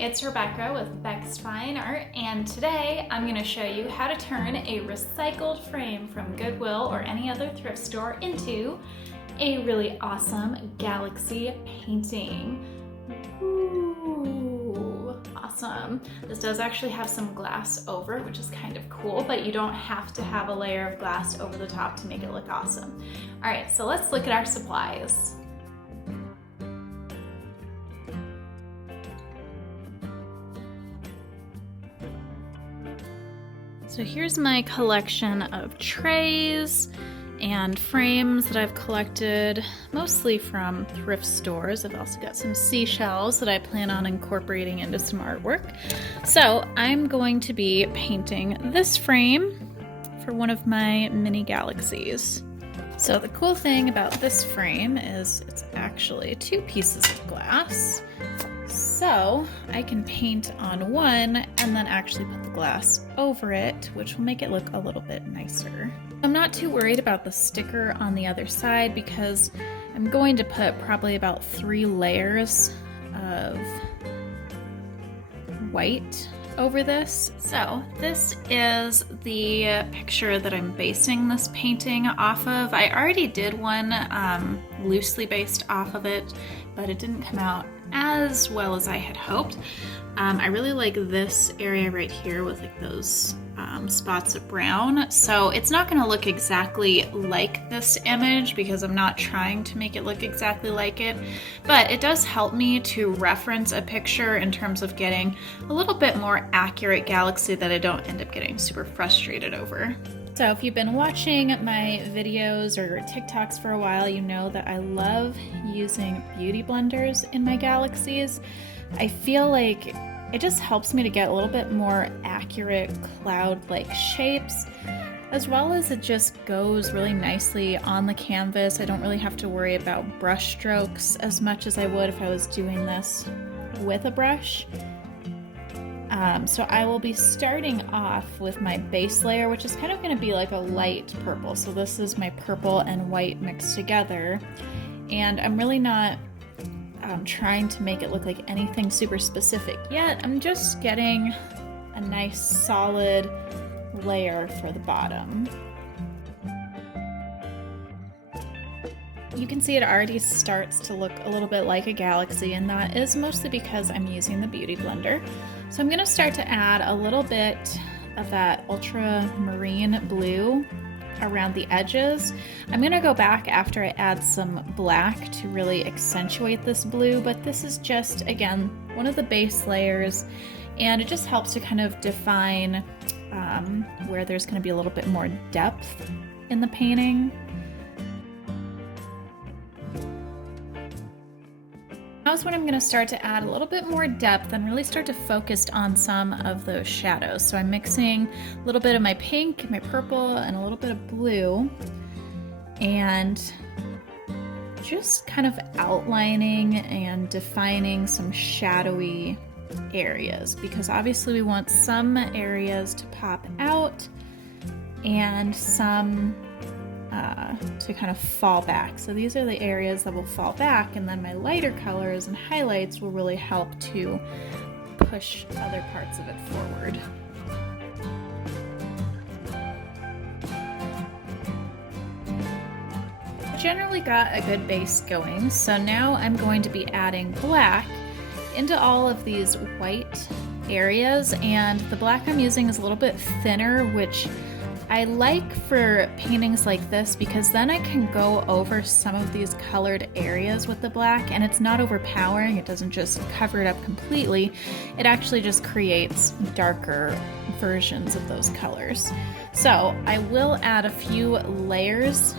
it's Rebecca with Beck's Fine Art, and today I'm going to show you how to turn a recycled frame from Goodwill or any other thrift store into a really awesome galaxy painting. Ooh, awesome. This does actually have some glass over it, which is kind of cool, but you don't have to have a layer of glass over the top to make it look awesome. All right, so let's look at our supplies. So here's my collection of trays and frames that I've collected mostly from thrift stores. I've also got some seashells that I plan on incorporating into some artwork. So I'm going to be painting this frame for one of my mini galaxies. So the cool thing about this frame is it's actually two pieces of glass. So I can paint on one and then actually put the glass over it, which will make it look a little bit nicer. I'm not too worried about the sticker on the other side because I'm going to put probably about 3 layers of white over this. So this is the picture that I'm basing this painting off of. I already did one loosely based off of it, but it didn't come out as well as I had hoped. I really like this area right here with like those spots of brown. So it's not going to look exactly like this image because I'm not trying to make it look exactly like it, but it does help me to reference a picture in terms of getting a little bit more accurate galaxy that I don't end up getting super frustrated over. So if you've been watching my videos or TikToks for a while, you know that I love using beauty blenders in my galaxies. I feel like it just helps me to get a little bit more accurate cloud-like shapes, as well as it just goes really nicely on the canvas. I don't really have to worry about brush strokes as much as I would if I was doing this with a brush. So I will be starting off with my base layer, which is kind of going to be like a light purple. So this is my purple and white mixed together. And I'm really not trying to make it look like anything super specific yet. I'm just getting a nice solid layer for the bottom. You can see it already starts to look a little bit like a galaxy, and that is mostly because I'm using the Beauty Blender. So I'm going to start to add a little bit of that ultramarine blue around the edges. I'm going to go back after I add some black to really accentuate this blue, but this is just, again, one of the base layers, and it just helps to kind of define where there's going to be a little bit more depth in the painting. Now's when I'm going to start to add a little bit more depth and really start to focus on some of those shadows. So I'm mixing a little bit of my pink, my purple, and a little bit of blue, and just kind of outlining and defining some shadowy areas, because obviously we want some areas to pop out and some to kind of fall back. So these are the areas that will fall back, and then my lighter colors and highlights will really help to push other parts of it forward. Generally got a good base going, so now I'm going to be adding black into all of these white areas, and the black I'm using is a little bit thinner, which I like for paintings like this because then I can go over some of these colored areas with the black, and it's not overpowering. It doesn't just cover it up completely. It actually just creates darker versions of those colors. So I will add a few layers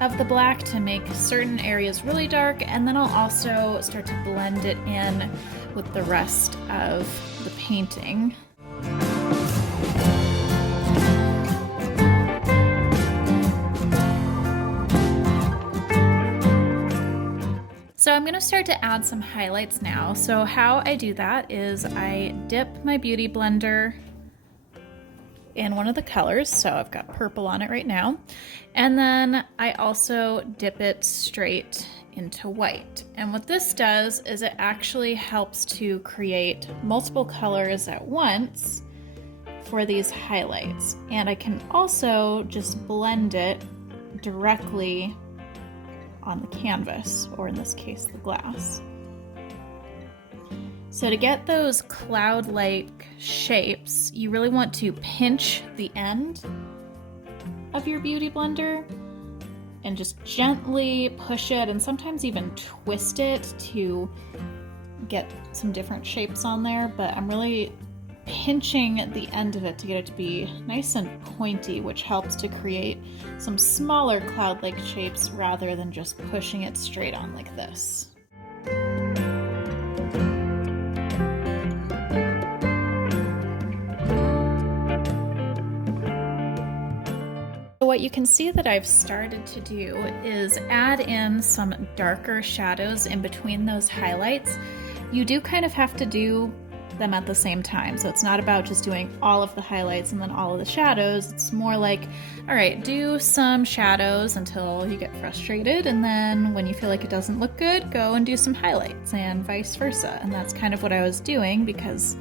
of the black to make certain areas really dark, and then I'll also start to blend it in with the rest of the painting. So I'm going to start to add some highlights now. So how I do that is I dip my Beauty Blender in one of the colors. So I've got purple on it right now. And then I also dip it straight into white. And what this does is it actually helps to create multiple colors at once for these highlights. And I can also just blend it directly on the canvas, or in this case, the glass. So to get those cloud-like shapes, you really want to pinch the end of your Beauty Blender and just gently push it, and sometimes even twist it to get some different shapes on there, but I'm really pinching the end of it to get it to be nice and pointy, which helps to create some smaller cloud-like shapes rather than just pushing it straight on like this. What you can see that I've started to do is add in some darker shadows in between those highlights. You do kind of have to do them at the same time, so it's not about just doing all of the highlights and then all of the shadows. It's more like, all right, do some shadows until you get frustrated, and then when you feel like it doesn't look good, go and do some highlights, and vice versa. And that's kind of what I was doing because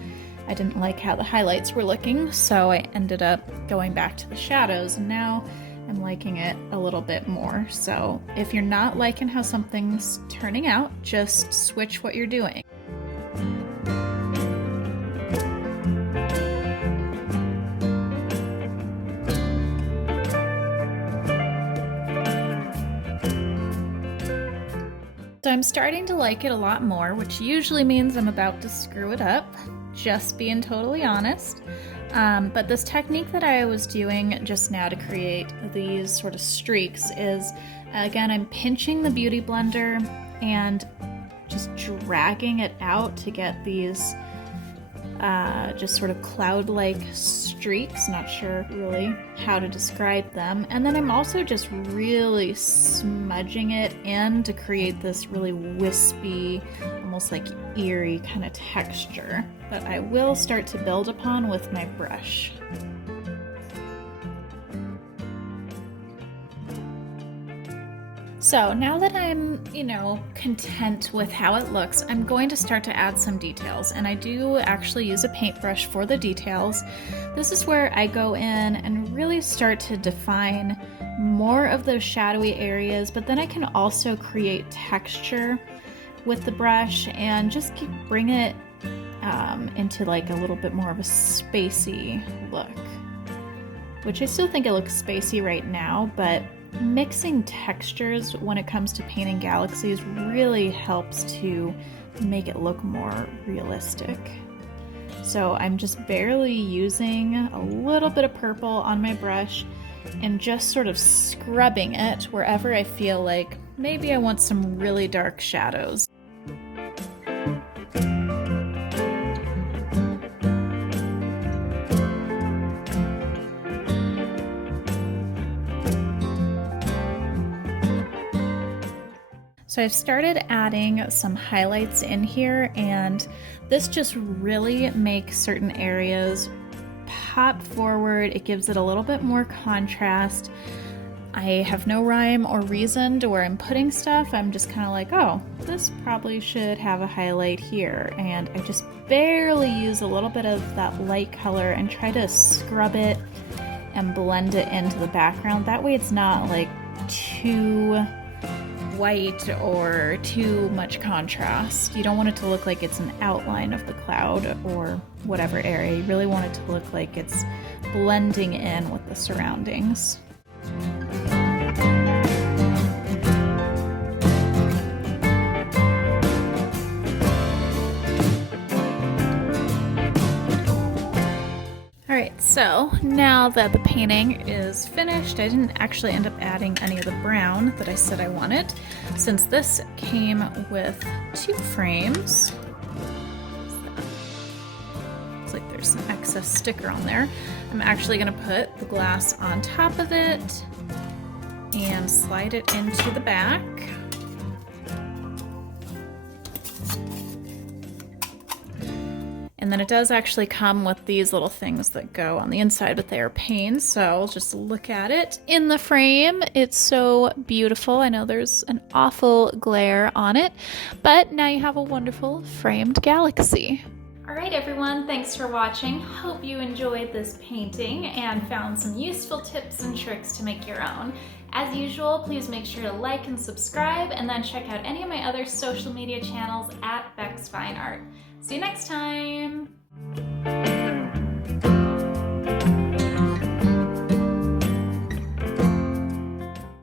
I didn't like how the highlights were looking, so I ended up going back to the shadows, and now I'm liking it a little bit more. So if you're not liking how something's turning out, just switch what you're doing. So I'm starting to like it a lot more, which usually means I'm about to screw it up, just being totally honest. But this technique that I was doing just now to create these sort of streaks is, again, I'm pinching the Beauty Blender and just dragging it out to get these just sort of cloud-like streaks. Not sure really how to describe them. And then I'm also just really smudging it in to create this really wispy, almost like eerie kind of texture that I will start to build upon with my brush. So now that I'm, content with how it looks, I'm going to start to add some details, and I do actually use a paintbrush for the details. This is where I go in and really start to define more of those shadowy areas, but then I can also create texture with the brush and just bring it into like a little bit more of a spacey look, which I still think it looks spacey right now, but mixing textures when it comes to painting galaxies really helps to make it look more realistic. So I'm just barely using a little bit of purple on my brush and just sort of scrubbing it wherever I feel like maybe I want some really dark shadows. So I've started adding some highlights in here, and this just really makes certain areas pop forward. It gives it a little bit more contrast. I have no rhyme or reason to where I'm putting stuff. I'm just kind of like, oh, this probably should have a highlight here. And I just barely use a little bit of that light color and try to scrub it and blend it into the background. That way it's not like too white or too much contrast. You don't want it to look like it's an outline of the cloud or whatever area. You really want it to look like it's blending in with the surroundings. Alright, so now that the painting is finished, I didn't actually end up adding any of the brown that I said I wanted, since this came with 2 frames. Looks like there's some excess sticker on there. I'm actually going to put the glass on top of it and slide it into the back. And And then it does actually come with these little things that go on the inside, but they are panes. So I'll just look at it in the frame. It's so beautiful. I know there's an awful glare on it, but now you have a wonderful framed galaxy. All right, everyone, thanks for watching. Hope you enjoyed this painting and found some useful tips and tricks to make your own. As usual, please make sure to like and subscribe, and then check out any of my other social media channels at Beck's Fine Art. See you next time!